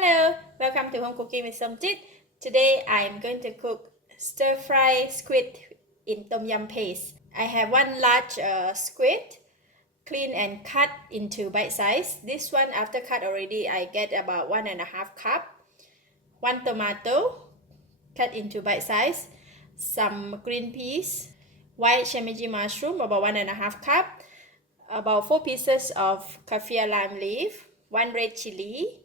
Hello, welcome to Home Cooking with Somjit. Today I am going to cook stir fry squid in tom yum paste. I have one large squid, clean and cut into bite size. This one after cut already I get about 1.5 cup. One tomato, cut into bite size. Some green peas, white Shimeiji mushroom, about 1.5 cup. About 4 pieces of kaffir lime leaf, 1 red chilli,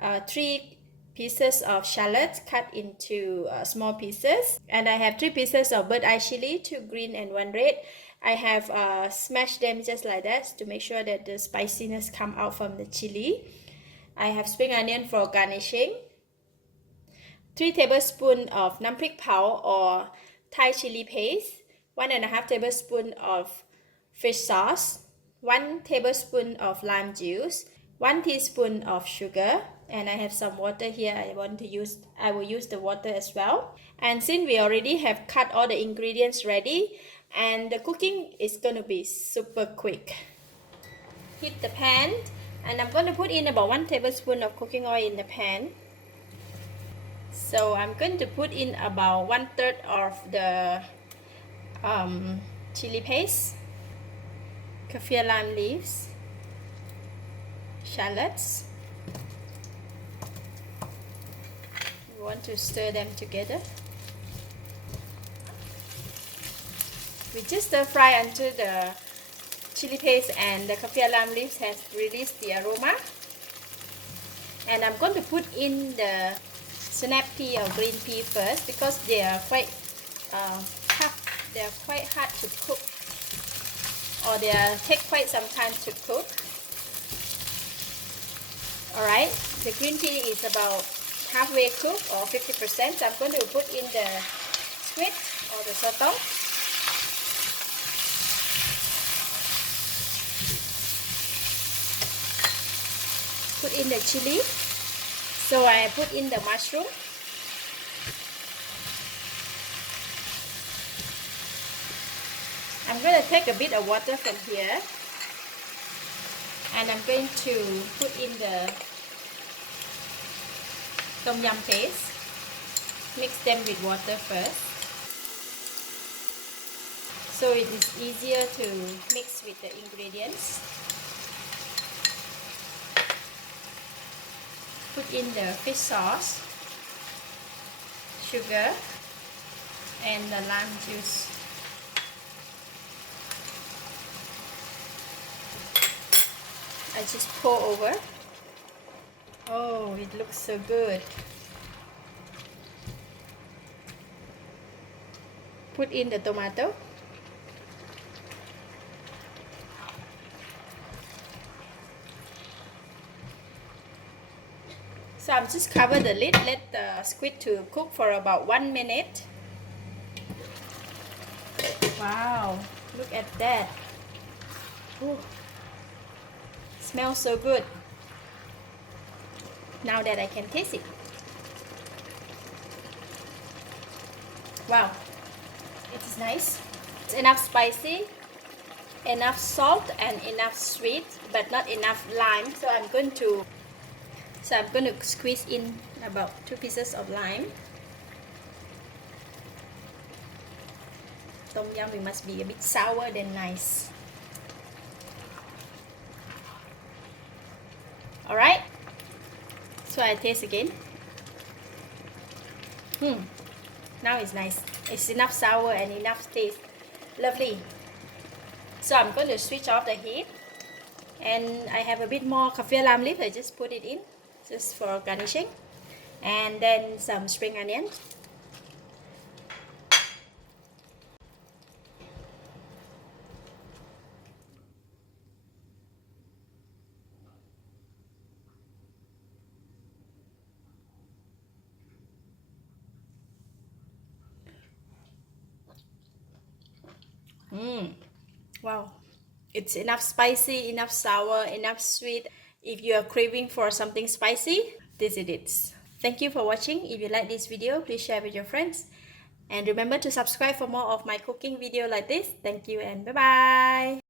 3 pieces of shallots cut into small pieces, and I have 3 pieces of bird eye chili, 2 green and 1 red. I have smashed them just like that to make sure that the spiciness come out from the chili. I have spring onion for garnishing, 3 tablespoons of nam prik pao or Thai chili paste, 1.5 tablespoons of fish sauce, 1 tablespoon of lime juice, 1 teaspoon of sugar, and I have some water here. I will use the water as well. And since we already have cut all the ingredients ready, and the cooking is going to be super quick. Heat the pan, and I'm going to put in about 1 tablespoon of cooking oil in the pan. So I'm going to put in about 1/3 of the chili paste, kaffir lime leaves, shallots. We want to stir them together. We just stir fry until the chili paste and the kaffir lime leaves has released the aroma. And I'm going to put in the snap pea or green pea first because they are quite tough. They are quite hard to cook, or they take quite some time to cook. Alright, the green pea is about halfway cooked or 50%. So I'm going to put in the squid or the sotong. Put in the chili. So I put in the mushroom. I'm going to take a bit of water from here, and I'm going to put in the tom yum paste. Mix them with water first, so it is easier to mix with the ingredients. Put in the fish sauce, sugar, and the lime juice. I just pour over. Oh, it looks so good. Put in the tomato. So I'm just cover the lid, let the squid to cook for about 1 minute. Wow, look at that. Ooh. Smells so good. Now that I can taste it. Wow, it is nice. It's enough spicy, enough salt, and enough sweet, but not enough lime. So I'm going to squeeze in about 2 pieces of lime. Tom yum, it must be a bit sour than nice. Alright, so I taste again. Now it's nice. It's enough sour and enough taste. Lovely. So I'm going to switch off the heat, and I have a bit more kaffir lime leaf. I just put it in just for garnishing, and then some spring onion. Wow, it's enough spicy, enough sour, enough sweet. If you are craving for something spicy, this is it. Thank you for watching. If you like this video, please share with your friends, and remember to subscribe for more of my cooking video like this. Thank you and bye bye.